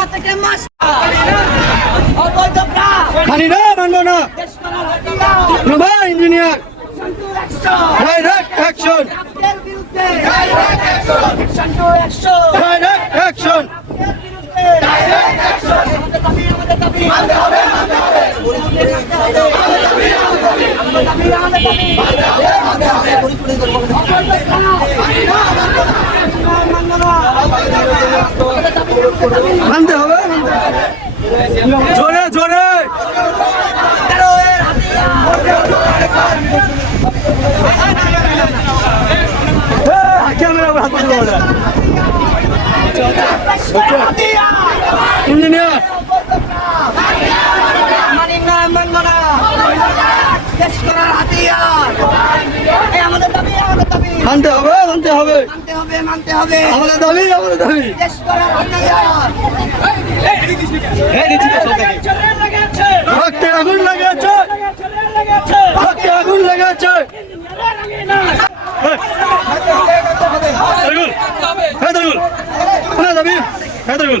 মামা থেকে মাস মানি না মানবো না। Nova engineer. Direct action direct action direct action direct action আমাদের দাবি আমাদের হবে মানতে হবে আমাদের দাবি আমাদের দাবি আমাদের দাবি মানতে হবে মানতে হবে অবৈধ প্রাণ মানব না আমাদের দাবি আমাদের দাবি মানতে হবে জোরে জোরে। ইঞ্জিনিয়ার। আমাদের দাবি আমাদের হবে। মানতে হবে মানতে হবে। আমাদের দাবি আমাদের দাবি দেশ করার রক্তে আগুন লেগেছে রক্তে আগুন লেগেছে দারুল হ্যাঁ দারুল কোথায় যাবি হ্যাঁ দারুল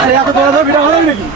আরে এত বড় বিটা হবে নাকি?